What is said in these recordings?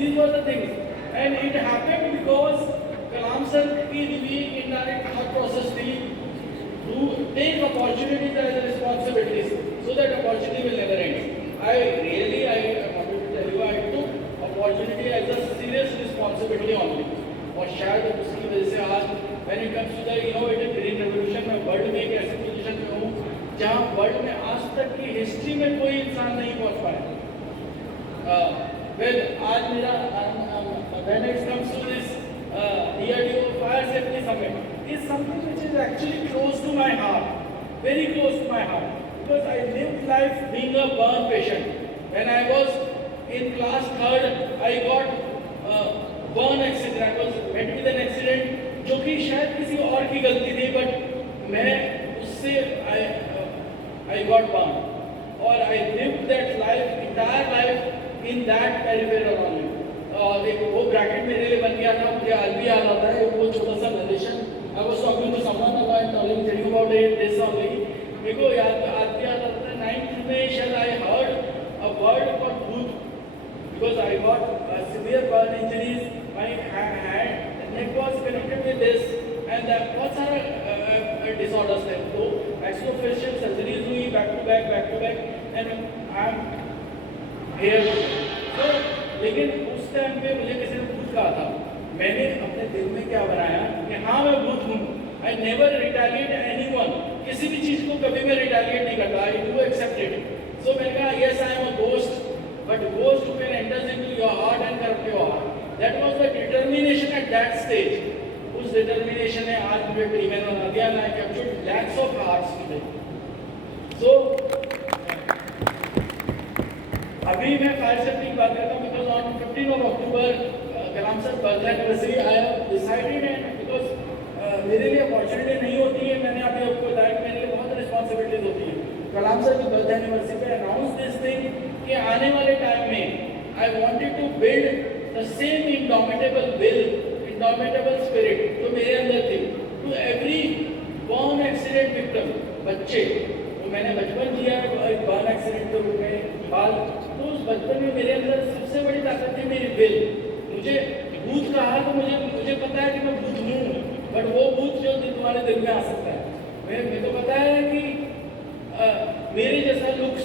These were the things, and it happened because Kalam sir की revealing indirect thought process थी to take opportunities as responsibilities, so that opportunity will never end. I wanted to tell you, I took opportunity as a serious responsibility only. और शायद उसकी वजह से आज when it comes to the innovative green revolution मैं world में एक ऐसी पोजीशन में हूँ जहाँ वर्ल्ड में आज तक की हिस्ट्री में कोई इंसान नहीं पहुँच पाया। आज मेरा when it comes to this DRDO fire safety summit is something which is actually close to my heart, very close to my heart, because I lived life being a burn patient. When I was in class 3rd, I got burn accident. I was met with an accident जो कि शायद किसी और की गलती थी, but मैं उससे I got burned, और I lived that life, entire life in that peripheral only. एक वो ब्रैकेट मेरे लिए बन गया था, मुझे आज भी याद आता है वो छोटा सा narration. I was talking to someone and telling you about it, this only. मेरे को आज भी याद आता है 9th में शायद I heard a word called bhoot, because I got severe burn injuries. My hand, neck was connected with this, and बहुत सारा disorders थे। तो maxillofacial surgeries हुई back to back, and I'm here. So लेकिन उस time पे मुझे किसी ने भूत कहा था, मैंने अपने दिल में क्या बनाया कि हाँ मैं भूत हूँ। I never retaliate anyone, किसी भी चीज़ को कभी मैं retaliate नहीं करता, I do accept it. So मैंने कहा yes I am a ghost, but ghost who can enters into your heart and corrupt your heart. That was the determination at that stage. उस determination ने आज मुझे टीमैन बना दिया, and I captured lakhs of hearts today. So अभी मैं fire safety की बात करता हूँ because on 15 of October Kalam sir birth anniversary I have decided, and because मेरे लिए अपॉर्चुनिटी नहीं होती है, मैंने अभी आपको बताया कि मेरे लिए बहुत रिस्पॉन्सिबिलिटीज होती है। कलाम सर की बर्थ एनिवर्सरी पे अनाउंस दिस थिंग कि आने वाले टाइम में I wanted to build the same indomitable will, indomitable spirit जो मेरे अंदर थी, to every burn accident victim, बच्चे तो मैंने बचपन जिया एक बर्न एक्सीडेंट तो रुके बाल, तो उस बचपन में मेरे अंदर सबसे बड़ी ताकत थी मेरी विल। मुझे भूत कहा तो मुझे पता है कि मैं भूत हूँ, बट वो भूत जो तुम्हारे दिल में आ सकता है, मेरे को पता है कि मेरे जैसा लुक्स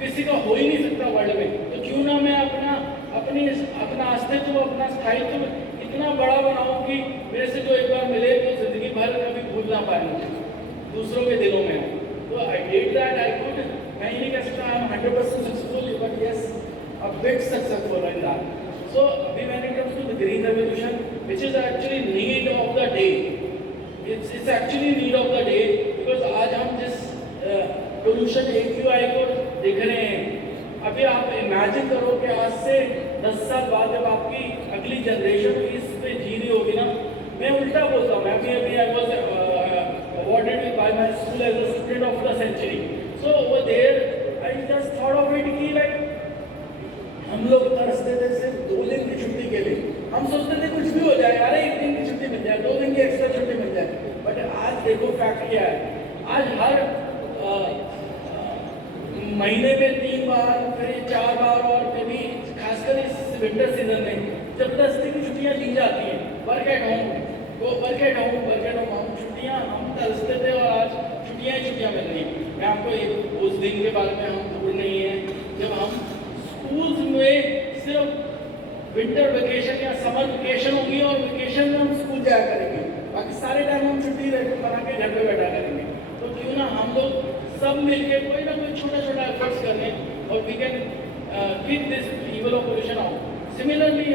किसी का हो ही नहीं सकता वर्ल्ड में, तो क्यों ना मैं अपना अस्तित्व, अपना स्थायित्व इतना बड़ा बनाऊँ कि मेरे से जो एक बार मिले तो जिंदगी भर कभी भूल ना पाए मुझे, दूसरों के दिलों में। तो I did that, I could, मैं ये नहीं कह सकता I am 100% successful, but yes a bit successful in that. So when it comes to the green revolution, which is actually need of the day, it's actually need of the day, because आज हम जिस pollution AQI को देख रहे हैं, अभी आप imagine करो कि आज से 10 साल बाद जब आपकी अगली जनरेशन इस पे जी रही होगी ना, मैं उल्टा बोलता हूँ, मैं अभी I was awarded by my school as a student of the century. So over there I just thought of it कि like हम लोग तरसते थे सिर्फ 2 दिन की छुट्टी के लिए, हम सोचते थे कुछ भी हो जाए, अरे 1 दिन की छुट्टी मिल जाए, 2 दिन की एक्स्ट्रा छुट्टी मिल जाए, बट आज देखो फैक्ट क्या है, आज हर महीने में 3 बार, फिर 4 बार, और फिर भी खासकर इस विंटर सीजन में जब 10 दिन की छुट्टियाँ दी जाती हैं, वर्क एट होम छुट्टियाँ हम तरसते थे, और आज छुट्टियाँ मिल रही हैं। मैं आपको उस दिन के बारे में हम दूर नहीं है जब हम स्कूल्स में सिर्फ विंटर वेकेशन या समर वेकेशन होगी, और वेकेशन में हम स्कूल जाया करेंगे, बाकी सारे टाइम हम छुट्टी बना के घर पे बैठा करेंगे। तो क्यों ना हम लोग सब मिलके कोई ना कोई छोटा एफर्ट्स करें, और we can keep this evil of pollution out. Similarly,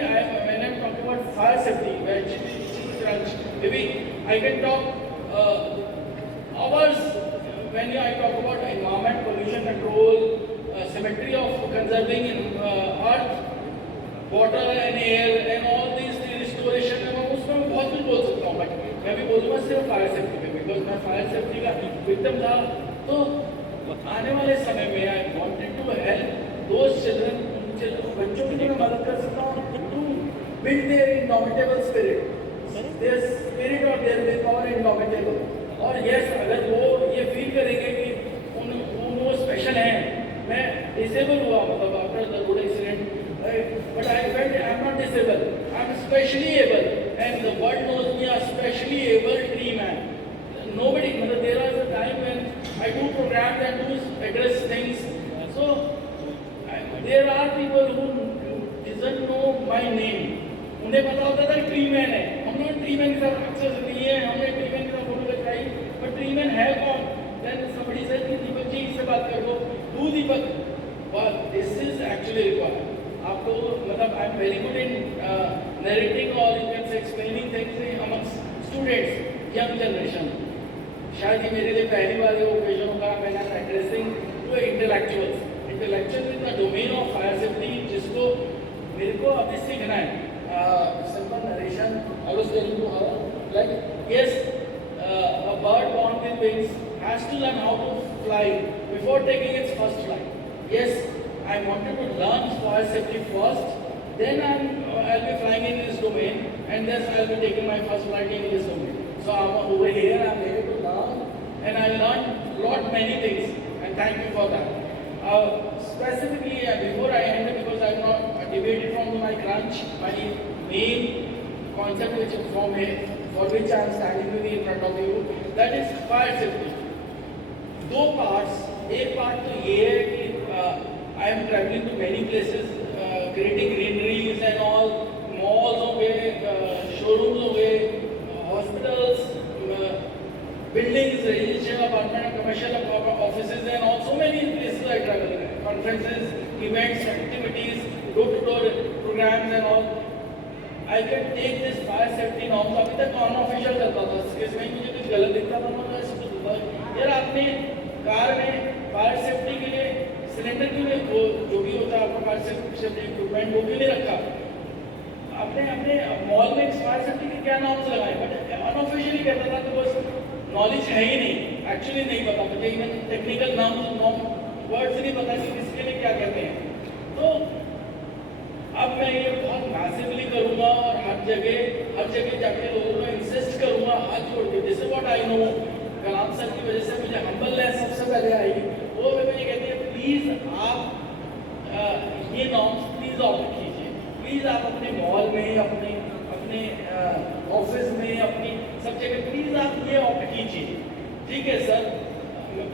when I'm talking about fire safety, maybe I can talk hours when I talk about environment, pollution control, symmetry of conserving earth, water and air, and all these restoration, उसमें मैं बहुत कुछ बोल सकता हूँ, but मैं भी बोलूँगा सिर्फ फायर सेफ्टी पे, बिकॉज मैं फायर सेफ्टी का विक्टिम था। तो आने वाले समय में I wanted to help those children, बच्चों की मैं मदद कर सकता हूँ to build their indomitable spirit, their spirit और देयर विल पावर इंडोमिटेबल। और यस, अगर वो ये फील करेंगे कि वो स्पेशल हैं, मैं डिसेबल हुआ, मतलब after the road accident But I felt I am not disabled. I am specially able, and the world knows me as specially able tree man. Nobody, there was a time when I do programs and do address things. So there are people who doesn't know my name. उन्हें पता होता था tree man है. हमने tree man के साथ अक्सर नहीं है, हमने ट्री मैन के साथ फोटो लगाई, बट ट्री मैन है कौन? Then somebody said कि दीपक जी इससे बात कर लो. Do Deepak, but this is actually required. आपको मतलब I am very good in narrating or you can say explaining things amongst students, young generation. शायद ये मेरे लिए पहली बार ये ओकेजन होगा when I am addressing to intellectuals. Intellectual in the domain of fire safety जिसको मेरे को अभी सीखना है. Simple narration. I was telling to her, like, yes, a bird born with wings has to learn how to fly before taking its first flight. Yes, I wanted to learn fire safety first, then I'll be flying in this domain, and then I'll be taking my first flight in this domain. So I'm over here, I'm ready to learn, and I learned lot many things, and thank you for that. Specifically, before I end, because I'm not debated from my crunch, my main concept which for which I am standing with you in front of you, that is fire safety. दो parts. एक part तो ये है कि I am traveling to many places, creating greeneries and all, malls हो गए, showrooms हो गए, hospitals, buildings, residential apartment, commercial offices, and also many places I travel. Conferences, events, activities, door-to-door programs and all. I can take this fire safety norms. अभी तक unofficial चलता था. इसके में मुझे कुछ गलत दिखता था ना, मैं इसको दूँगा. यार आपने कार में फायर सेफ्टी के लिए सिलेंडर क्यों नहीं, वो जो भी होता है आपका फायर सेफ्टी इक्विपमेंट वो क्यों नहीं रखा? आपने अपने मॉल में फायर सेफ्टी के क्या नॉर्म्स लगाए? बट अनऑफिशियली कहता था कि बस नॉलेज है ही नहीं, एक्चुअली नहीं पता मुझे, इवन टेक्निकल नॉर्म वर्ड्स नहीं पता कि किसके लिए क्या कहते हैं. तो अब मैं ये बहुत मैसिवली करूँगा और हर जगह जाके लोगों को इंसिस्ट करूँगा हाथ जोड़ के. This is what I know. Kalam sir की वजह से मुझे हम्बलनेस सबसे पहले आएगी. वो मेरे को ये कहती है प्लीज़ आप ये नॉर्म्स प्लीज़ ऑप्ट कीजिए. प्लीज़ आप अपने मॉल में, अपने ऑफिस में, अपनी सब जगह प्लीज़ आप ये ऑप्ट कीजिए. ठीक है सर,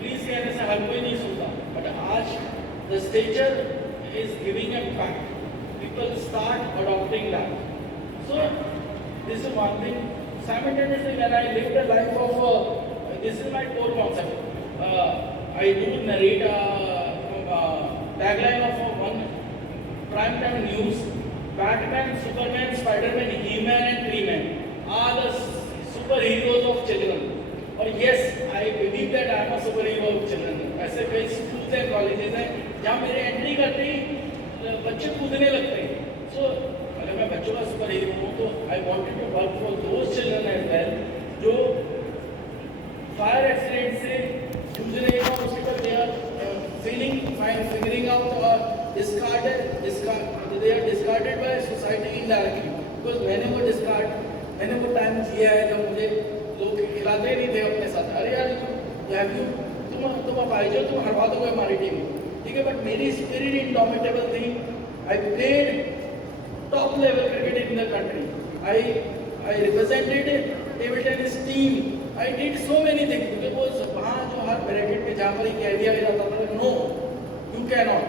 प्लीज़ कहने से हर कोई नहीं सुनता, बट आज the stretcher is giving impact. People start adopting that. So this is one thing. Simultaneously, when I live the life of, this is my core concept. I do narrate a tagline of one prime time news. Batman, Superman, Spider-Man, He-Man, and Tree-Man are the superheroes of children. और yes, I believe that I am a superhero of children. ऐसे कई schools and colleges हैं जहाँ मेरे entry करते ही बच्चे कूदने लगते हैं. सो अगर मैं बच्चों का सुपर हीरो हूँ तो I wanted to work for those children as well जो फायर एक्सीडेंट से जूझ रहे हैं और उसके बाद दे आर फिगरिंग आउट और they are discarded by society indirectly. बिकॉज मैंने वो टाइम किया है जब मुझे लोग खिलाते नहीं थे अपने साथ. अरे यार तुम अपाहिज हो, तुम हरवा दोगे हमारी टीम. ठीक है, बट मेरी स्पिरिट इंडोमिटेबल थी. I played top level cricket in the country. I represented table tennis team. I did so many things. Because वहाँ जो हर ब्रैकेट में जहाँ पर कह दिया जाता था नो यू कैन नॉट,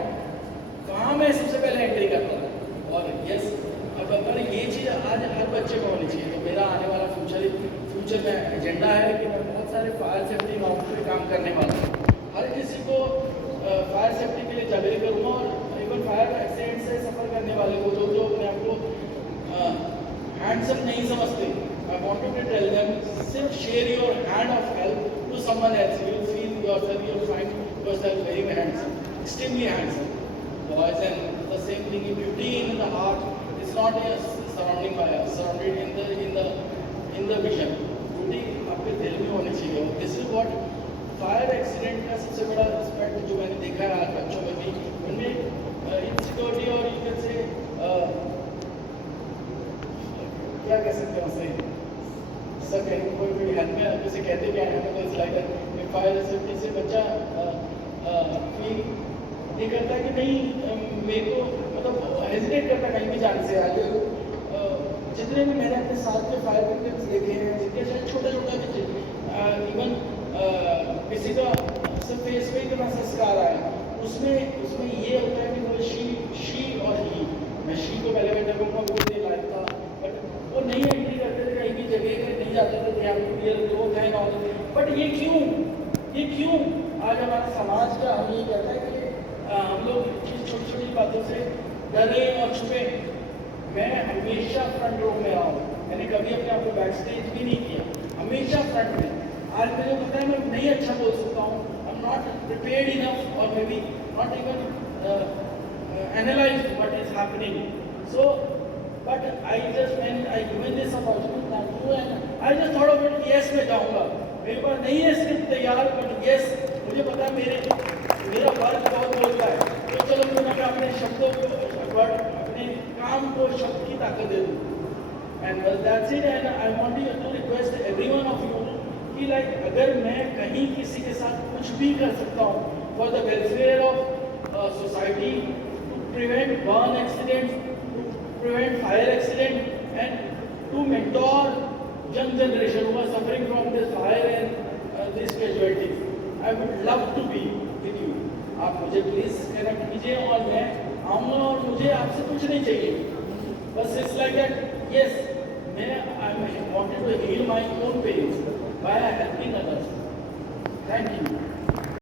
वहाँ मैं सबसे पहले एंट्री करता था. और यस, अब पर ये चीज़ आज हर बच्चे को होनी चाहिए. तो मेरा आने वाला फ्यूचर में एजेंडा है कि मैं बहुत सारे फायर सेफ्टी नॉर्म्स पे काम करने वाला हूँ. हर किसी को फायर सेफ्टी के लिए जागरूक करूँगा. और इवन फायर एक्सीडेंट से सफ़र करने वाले को जो अपने आप को हैंडसम नहीं समझते, I wanted to tell them सिर्फ share your hand of help to someone else. You will feel yourself, you will find yourself very handsome, extremely handsome. Boys and the same thing, beauty in the heart is not surrounding by us, surrounded in the vision. Beauty आपके दिल में होनी चाहिए. This is what fire accident का सबसे बड़ा aspect जो मैंने देखा है आज बच्चों में भी, उनमें इनसिक्योरिटी और यू कैन से क्या कह सकते हैं उसे, सब कोई हेल्प में जैसे कहते क्या है, तो इट्स लाइक फायर सेफ्टी से बच्चा फील ये करता है कि नहीं मेरे को मतलब हेजिटेट करता कहीं भी जाने से आगे। जितने भी मैंने अपने साथ के फायर विक्टिम्स देखे हैं, जिनके शायद छोटा छोटा भी इवन किसी का सिर्फ फेस पे इतना संस्कार आया, उसमें उसमें ये होता है कि वो शी और ही, मैं शी को पहले मैं कहूँगा वो नहीं लायक था, बट वो नहीं एंट्री करते थे कहीं भी जगह में, नहीं जाते थे यहाँ पे ग्रोथ है ना। बट ये क्यों आज हमारा समाज का हम ये कहता है कि हम लोग छोटी छोटी बातों से डरे और छुपे। मैं हमेशा फ्रंट रो में रहा हूँ, मैंने कभी अपने आप को बैक स्टेज भी नहीं किया, हमेशा फ्रंट में। आज मुझे पता है मैं नहीं अच्छा बोल सकता हूँ, I am not prepared enough और may be not even analyse what is happening. So but I just when I given this opportunity now to and I just thought of it, yes मैं जाऊँगा, मेरे पास नहीं है script तैयार, but yes मुझे पता है मेरा वर्क बहुत बोलता है, तो चलो मैं अपने शब्दों को अपने काम को शब्द की ताकत दे दूँ। And that's it. And I want you to request everyone of you कि लाइक अगर मैं कहीं किसी के साथ कुछ भी कर सकता हूँ for the welfare of society, to prevent burn accidents, to prevent fire accident and to mentor young generation who are suffering from this fire and this casualties, I would love to be with you. आप मुझे please connect कीजिए और मैं आऊँगा और मुझे आपसे कुछ नहीं चाहिए, बस इट्स लाइक दैट यस मैं I wanted to heal my own pains by helping others. Thank you.